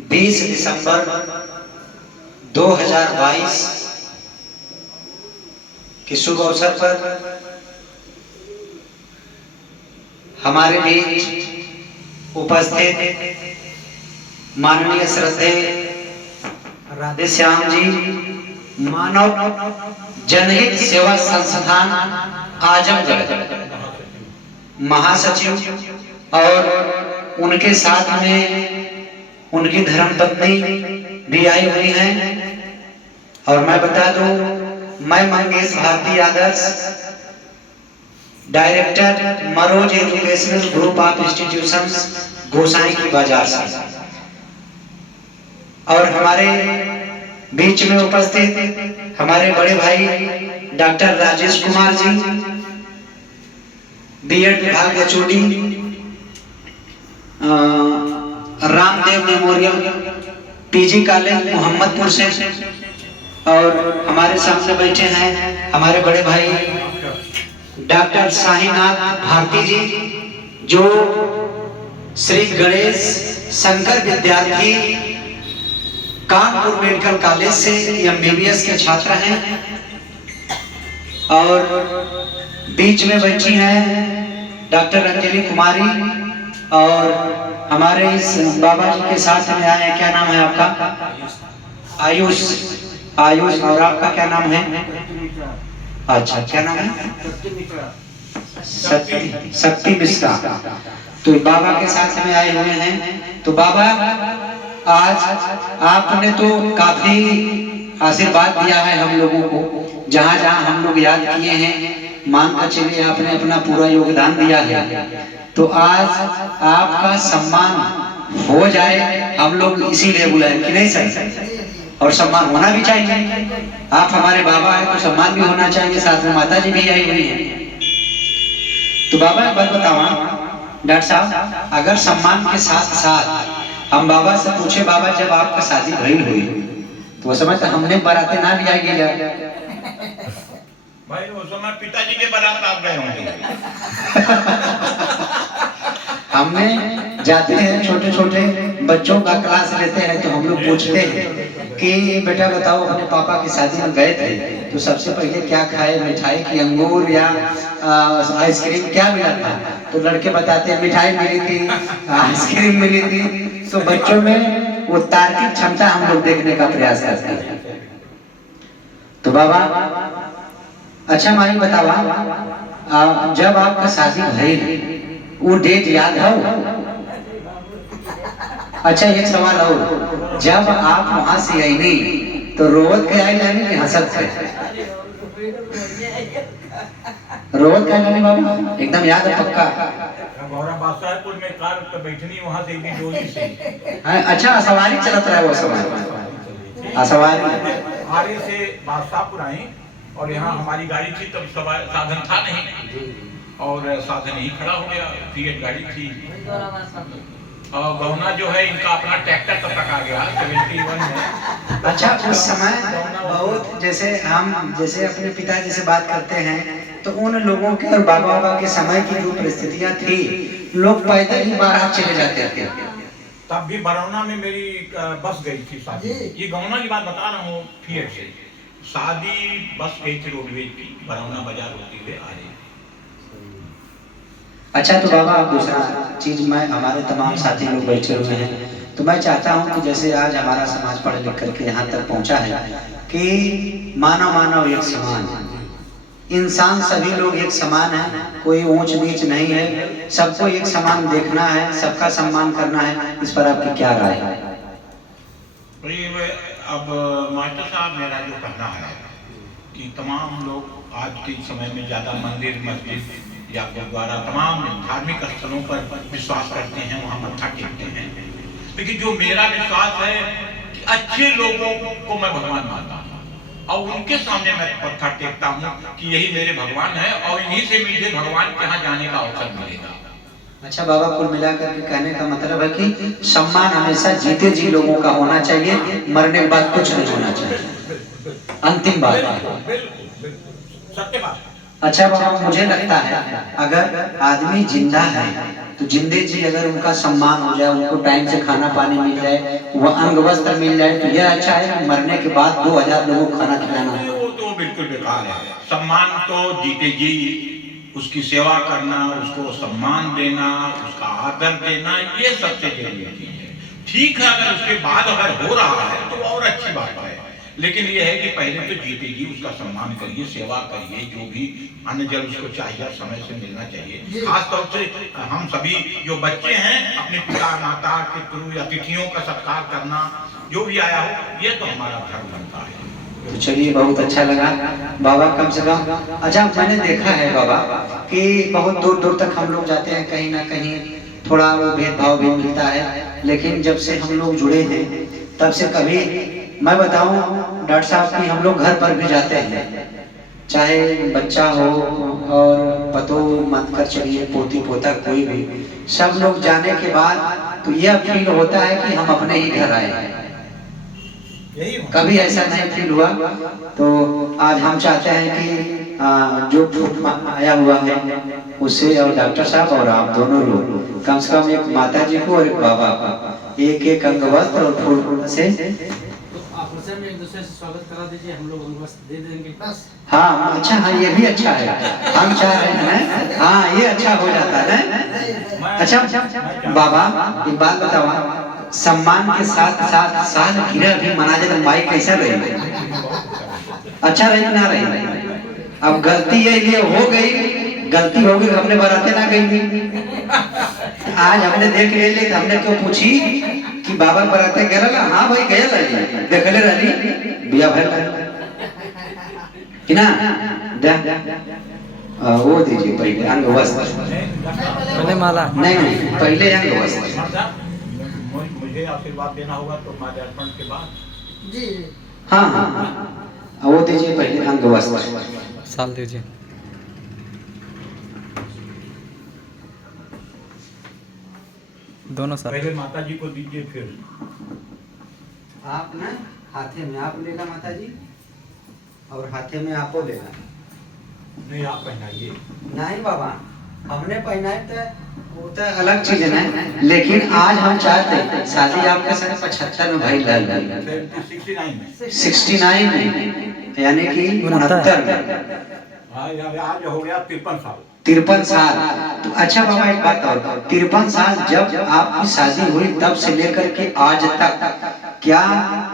20 दिसंबर 2022 के शुभ अवसर पर हमारे बीच उपस्थित माननीय श्रद्धेय राधेश्याम जी, मानव जनहित सेवा संस्थान आजमगढ़ महासचिव और उनके साथ में उनकी धर्मपत्नी भी आई हुई हैं। और मैं बता दूं, मैं Mangesh Bharati Adarsh, director Maroj educational group of institutions Gosai की बाजार से, और हमारे बीच में उपस्थित हमारे बड़े भाई डॉक्टर राजेश कुमार जी, बीएड विभाग HOD, Ramdev memorial PG college Mohammadpur से, और हमारे सामने बैठे हैं हमारे बड़े भाई डॉक्टर साईनाथ भारती जी, जो श्री गणेश शंकर विद्यार्थी कानपुर मेडिकल कॉलेज से एमबीबीएस के छात्र हैं। और बीच में बैठी हैं डॉक्टर अंजलि कुमारी, और हमारे इस बाबा जी के साथ में आए, क्या नाम है आपका? आयुष। आयुष, और आपका क्या नाम है? अच्छा, क्या नाम है? शक्ति मिश्रा। तो बाबा के साथ में आए हुए हैं। तो बाबा, आज आपने तो काफी आशीर्वाद दिया है हम लोगों को, जहाँ जहाँ हम लोग याद किए हैं, मान कर चलिए आपने अपना पूरा योगदान दिया है। तो आज आपका सम्मान हो जाए, हम लोग इसीलिए बुलाए कि नहीं सर? और सम्मान होना भी चाहिए। आप हमारे बाबा हैं तो सम्मान भी होना चाहिए। साथ में माता जी भी आई हुई हैं। तो बाबा एक बात बताओ डॉक्टर साहब, अगर सम्मान के साथ साथ हम बाबा से पूछे, बाबा जब आपका शादी भई हुई तो वो समय हमने बाराते ना लिया गया भाई, उस समय पिताजी के बारात आप गए होंगे। हमने जाते हैं, छोटे छोटे बच्चों का क्लास लेते हैं, तो हम लोग पूछते हैं कि बेटा बताओ, अपने पापा की शादी में गए थे तो सबसे पहले क्या खाए? मिठाई की अंगूर या आइसक्रीम, क्या मिला था? तो लड़के बताते हैं मिठाई मिली थी, आइसक्रीम मिली थी। तो बच्चों में वो तार्किक क्षमता हम लोग देखने का प्रयास करते हैं। तो बाबा, अच्छा माई बतावा, जब आपका शादी भई वो डेट याद है? अच्छा, एक सवाल और, जब आप वहां से आई नहीं तो रोवत के आई लानी कि हंसत थे? रोवत का लानी बाबा, एकदम याद है पक्का? बादशाहपुर में कार पे बैठनी, वहां से भी डोली से। अच्छा, सवारी चलत रहा है वो सवारी, सवारी आरे से बादशाहपुर आई, और यहाँ हमारी गाड़ी थी, तब साधन था नहीं, और साधन ही खड़ा हो गया, फिएट गाड़ी थी। और गौना जो है इनका अपना ट्रैक्टर तब तक आ गया 71 में। अच्छा, उस समय बहुत, जैसे हम जैसे अपने पिताजी से बात करते हैं, तो उन लोगों के और बाबा के समय की जो परिस्थितियां थी, लोग पैदल ही बाहर चले जाते थे। तब भी बरौना में मेरी बस गई थी शादी। ये गौना की बात बता रहा हूँ, फिएट से शादी बस गई थी रोडवेज की, बरौना बाजार होती हुए आ रही। अच्छा, तो बाबा आप दूसरा चीज, मैं हमारे तमाम साथी लोग बैठे हुए हैं, तो मैं चाहता हूं कि जैसे आज हमारा समाज पढ़ लिख करके यहाँ तक पहुंचा है कि मानव मानव एक समान, इंसान सभी लोग एक समान है, कोई ऊंच नीच नहीं है, सबको एक समान देखना है, सबका सम्मान करना है। इस पर आपकी क्या राय है? अब मास्टर साहब, मेरा जो कहना है कि तमाम लोग आज के समय में ज्यादा मंदिर, मस्जिद या गुरुद्वारा, तमाम धार्मिक स्थलों पर विश्वास करते हैं, वहां मत्था टेकते हैं। लेकिन जो मेरा विश्वास है कि अच्छे लोगों को मैं भगवान मानता हूँ, और उनके सामने मैं मत्था टेकता हूँ कि यही मेरे भगवान है, और इन्हीं से मुझे भगवान के यहाँ जाने का अवसर मिलेगा। अच्छा बाबा, कुल मिलाकर के कहने का मतलब है कि सम्मान हमेशा जीते जी लोगों का होना चाहिए, मरने के बाद कुछ नहीं होना चाहिए। अंतिम बात, सत्य बात। अच्छा बाबा, मुझे लगता है अगर आदमी जिंदा है तो जिंदे जी अगर उनका सम्मान हो जाए, उनको टाइम से खाना पानी मिल जाए, वह अंग वस्त्र मिल जाए, तो यह अच्छा है कि मरने के बाद 2000 लोगों को खाना खिलाना। वो तो बिल्कुल बेकार है। सम्मान तो जीते जी उसकी सेवा करना, उसको सम्मान देना, उसका आदर देना, ये सबसे जरूरी चीज है। ठीक है, अगर उसके बाद अगर हो रहा है तो और अच्छी बात है, लेकिन ये है कि पहले तो जीते जी उसका सम्मान करिए, सेवा करिए, जो भी अन्न जल उसको चाहिए समय से मिलना चाहिए। खासतौर से हम सभी जो बच्चे हैं, अपने पिता माता पितृ या तिथियों का सत्कार करना, जो भी आया हो, ये तो हमारा धर्म बनता है। तो चलिए, बहुत अच्छा लगा बाबा। कम से कम अच्छा, मैंने देखा है बाबा कि बहुत दूर दूर तक हम लोग जाते हैं, कहीं ना कहीं थोड़ा वो भेदभाव भी मिलता है, लेकिन जब से हम लोग जुड़े हैं तब से कभी, मैं बताऊं डॉक्टर साहब कि हम लोग घर पर भी जाते हैं, चाहे बच्चा हो और पतो मत कर चलिए, पोती पोता कोई भी, सब लोग जाने के बाद तो यह फील होता है कि हम अपने ही घर आए हैं। कभी ऐसा नहीं फील हुआ। तो आज हम चाहते हैं कि जो फूट आया हुआ है उसे, और डॉक्टर साहब और आप दोनों लोग कम से कम एक माता जी को और एक बाबा को एक एक अंग वस्त्र और फूल से में एक दूसरे से स्वागत करा दीजिए, हम लोग अंग वस्त्र दे देंगे बस। हाँ अच्छा, हाँ ये भी अच्छा है, हम चाह रहे हैं, हाँ ये अच्छा हो जाता है। अच्छा बाबा, एक बात बताओ, सम्मान के साथ साथ सालगिरह भी मना जाए तो माई कैसा रहे? अच्छा रहे ना रहे? अब गलती ये हो गई, गलती हो गई, हमने बराते ना गई। आज हमने देख ले ली, हमने क्यों पूछी कि बाबा बराते गया? हाँ भाई गया, देखले रही बिया भर कि ना दे, वो दीजिए पहले अंग वस्त्र, पहले माला नहीं पहले अंग वस्त्र। मुझे आशीर्वाद देना होगा तो माल्यार्पण के बाद जी। हाँ वो दीजिए पहले अंग वस्त्र, साल दीजिए। दोनों साल पहले माता जी को दीजिए, फिर आप ना हाथे में आप लेना माता जी, और हाथे में आपो लेना। नहीं, आप पहनाइए। नहीं बाबा, हमने पहनाए तो वो तो अलग चीज है ना, लेकिन आज हम चाहते हैं शादी आपके साथ 75 में भाई लाल 69 में, यानी कि 69 में, आज हो गया 53 साल। 53 साल। तो अच्छा बाबा, एक बात और, 53 साल जब आपकी शादी हुई तब से लेकर के आज तक क्या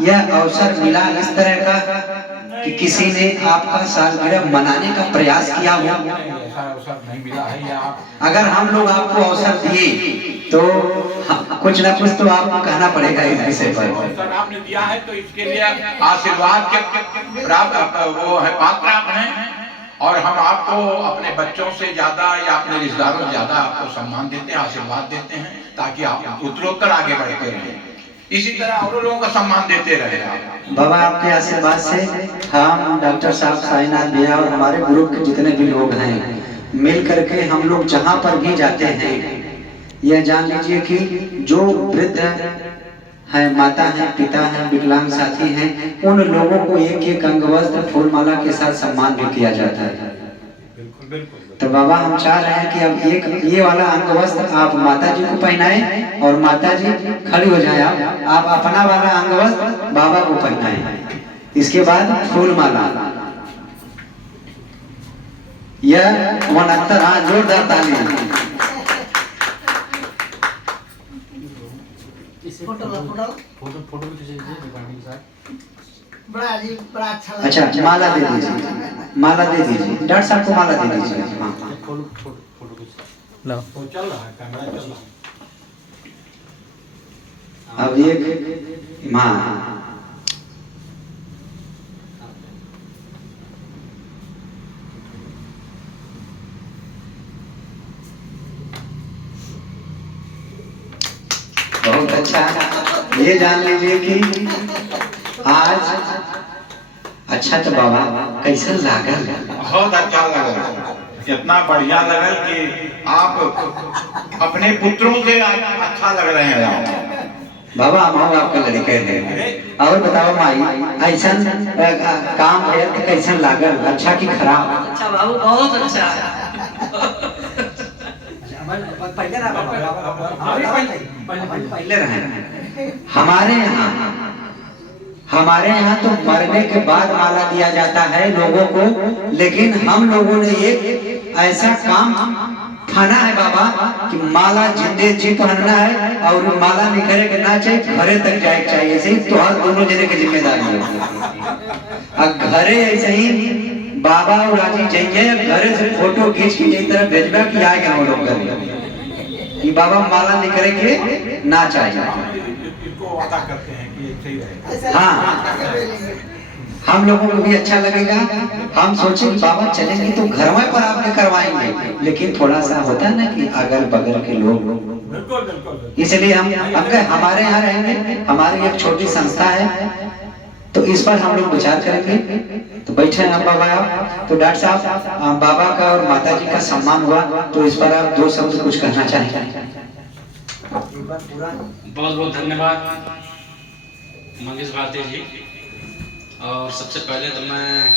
यह अवसर मिला इस तरह का कि किसी ने आपका सालगिरह मनाने का प्रयास किया हो? ऐसा अवसर नहीं मिला है। या अगर हम लोग आपको अवसर दिए तो कुछ ना कुछ तो आपको कहना पड़ेगा इस विषय पर। अवसर आपने दिया है तो इसके लिए आशीर्वाद के प्राप्त वो है, पात्र आप हैं, और हम आपको अपने बच्चों से ज्यादा या अपने रिश्तेदारों से ज्यादा आपको सम्मान देते हैं, आशीर्वाद देते हैं, ताकि आप उत्तरोत्तर आगे बढ़ते रहें। इसी तरह और लोगों का सम्मान देते रहे आप। बाबा आपके आशीर्वाद से हम डॉक्टर साहब, साईनाथ भैया और हमारे ग्रुप के जितने भी लोग हैं, मिल करके हम लोग जहाँ पर भी जाते हैं, यह जान लीजिए कि जो वृद्ध है, माता है, पिता है, विकलांग साथी हैं, उन लोगों को एक एक अंग वस्त्र फूल माला के साथ सम्मान भी किया जाता है। बिल्कुल बिल्कुल। तो बाबा हम चाह रहे हैं कि अब एक ये वाला अंग वस्त्र आप माता जी को पहनाएं, और माता जी खड़ी हो जाए, आप अपना वाला अंग वस्त्र बाबा को पहनाएं। इसके बाद फूल माला, यह 69, हाँ जोरदार ताली। फोटो भी खींच लीजिए साथ। बड़ा अजीब, बड़ा अच्छा लगा। अच्छा माला दे दीजिए, माला दे दीजिए, डॉक्टर साहब को माला दे दीजिए। हाँ फोटो खींच लो। तो चल रहा है, कैमरा चल रहा है। अब एक माँ, बहुत अच्छा। ये जान लीजिए कि आज अच्छा तो बाबा कैसा लागल? बहुत अच्छा लगा, इतना बढ़िया लगा कि आप अपने पुत्रों से अच्छा लग रहे हैं। बाबा हम आपका लड़के हैं। और बताओ माई ऐसा काम है तो कैसा लागल, अच्छा कि खराब? अच्छा बाबू, बहुत अच्छा। पहले रहे हमारे यहाँ तो मरने के बाद माला दिया जाता है लोगों को, लेकिन हम लोगों ने एक ऐसा काम ठाना है बाबा कि माला जिंदे जी पहनना है और माला निखरे के ना चाहिए, घरे तक जाए चाहिए। ऐसे ही तो दोनों जने की जिम्मेदारी है। और घरे ऐसे ही बाबा और राजी जाइए, घरे से फोटो खींच के यही तरह भेजबा कि आए के लोग कर कि बाबा माला निकले के ना चाहिए। इनको वादा करते हैं कि ये सही रहेगा। हाँ, हम लोगों को भी अच्छा लगेगा। हम सोचे बाबा चलेंगे तो घर में पर आपके करवाएंगे, लेकिन थोड़ा सा होता है ना कि अगल बगल के लोग, इसलिए हम हमारे यहाँ रहेंगे। हमारी एक छोटी संस्था है, तो इस पर हम लोग विचार करेंगे। तो बैठे हैं बाबा आप, तो डॉक्टर साहब बाबा का और माता जी का सम्मान हुआ, तो इस पर आप 2 शब्द कुछ कहना चाहेंगे? बहुत बहुत धन्यवाद मंगेश भारती जी। और सबसे पहले तो मैं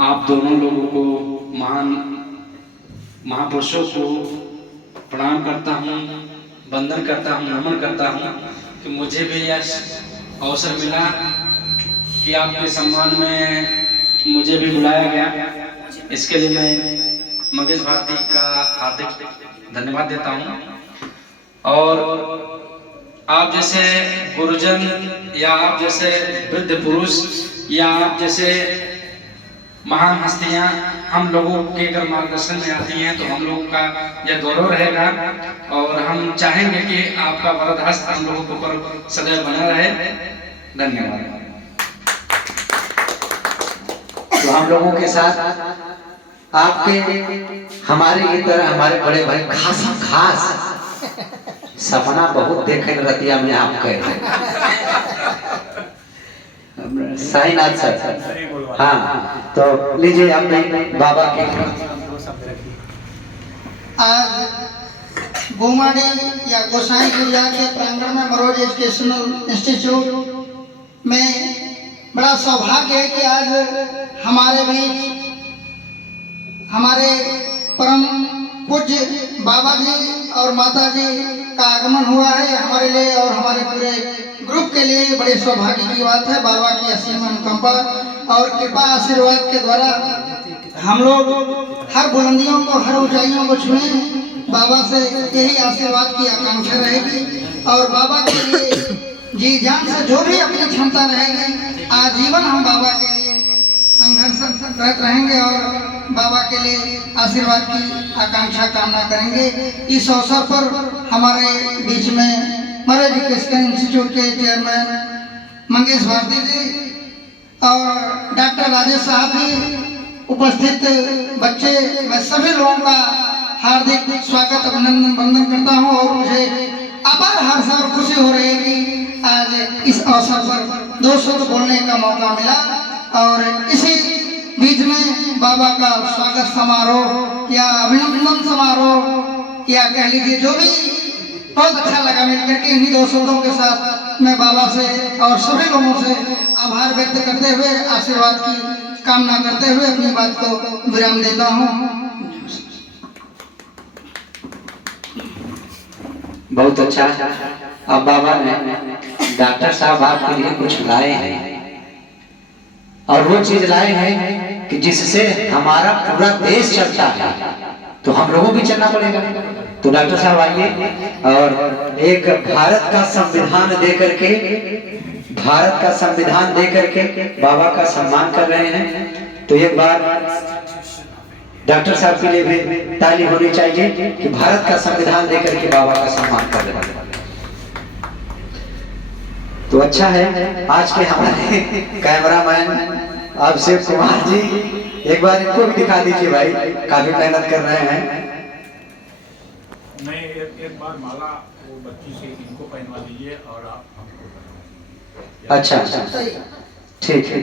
आप दोनों लोगों को, महान महापुरुषों को प्रणाम करता हूँ, वंदन करता हूँ, नमन करता हूँ कि मुझे भी यह अवसर मिला कि आपके सम्मान में मुझे भी बुलाया गया। इसके लिए मैं मंगेश भारती का हार्दिक धन्यवाद देता हूँ। और आप जैसे गुरुजन या आप जैसे वृद्ध पुरुष या आप जैसे महान हस्तियां हम लोगों के अगर मार्गदर्शन में आती हैं तो हम लोग का यह गौरव रहेगा और हम चाहेंगे कि आपका वरद हस्त हम लोगों के ऊपर सदैव बना रहे। धन्यवाद। तो हम लोगों के साथ आपके हमारे की तरह हमारे बड़े भाई खास सपना बहुत देखे रतिया में आप कह रहे साईनाथ सर। हाँ, तो लीजिए आप बाबा के आज गोमाड़ी या गोसाई गुड़िया के प्रांगण में मनोज एजुकेशनल इंस्टीट्यूट में बड़ा सौभाग्य है कि आज हमारे बीच हमारे परम पूज्य बाबा जी और माता जी का आगमन हुआ है। हमारे लिए और हमारे पूरे ग्रुप के लिए बड़े सौभाग्य की बात है। बाबा की असीम अनुकंपा और कृपा आशीर्वाद के द्वारा हम लोग हर बुलंदियों को, हर ऊंचाइयों को छुए। बाबा से यही आशीर्वाद की आकांक्षा रहेगी और बाबा के लिए जी जान से जो भी अपनी क्षमता रहेगी आजीवन हम बाबा के लिए संघर्षरत रहेंगे और बाबा के लिए आशीर्वाद की आकांक्षा कामना करेंगे। इस अवसर पर हमारे बीच में मनोज एजुकेशनल इंस्टीट्यूट के चेयरमैन मंगेश भारती जी और डॉक्टर राजेश साहब जी, उपस्थित बच्चे, मैं सभी लोगों का हार्दिक स्वागत, अभिनंदन, वंदन करता हूं। और मुझे अपार हर्ष और खुशी हो रही है कि आज इस अवसर पर 2 शब्द बोलने का मौका मिला। और इसी बीच में बाबा का स्वागत समारोह या अभिनंदन समारोह या कह लीजिए जो भी, बहुत अच्छा लगा मिलकर के। इन्हीं 2 शब्दों के साथ मैं बाबा से और सभी लोगों से आभार व्यक्त करते हुए, आशीर्वाद की कामना करते हुए अपनी बात को विराम देता हूँ। बहुत अच्छा। अब बाबा ने डॉक्टर साहब आपके लिए कुछ लाए हैं और वो चीज लाए हैं कि जिससे हमारा पूरा देश चलता है, तो हम लोगों भी चलना पड़ेगा। तो डॉक्टर साहब आइए और एक भारत का संविधान दे करके बाबा का सम्मान कर रहे हैं। तो एक बार डॉक्टर साहब के लिए भी ताली होनी चाहिए कि भारत का संविधान दे करके बाबा का सम्मान कर रहे हैं। तो अच्छा है, आज के हमारे कैमरामैन अभिषेक कुमार जी, एक बार इनको भी दिखा दीजिए भाई, काफी मेहनत कर रहे हैं। नहीं, एक बार माला वो बच्ची से इनको पहनवा दीजिए और आप हमको। अच्छा, ठीक है।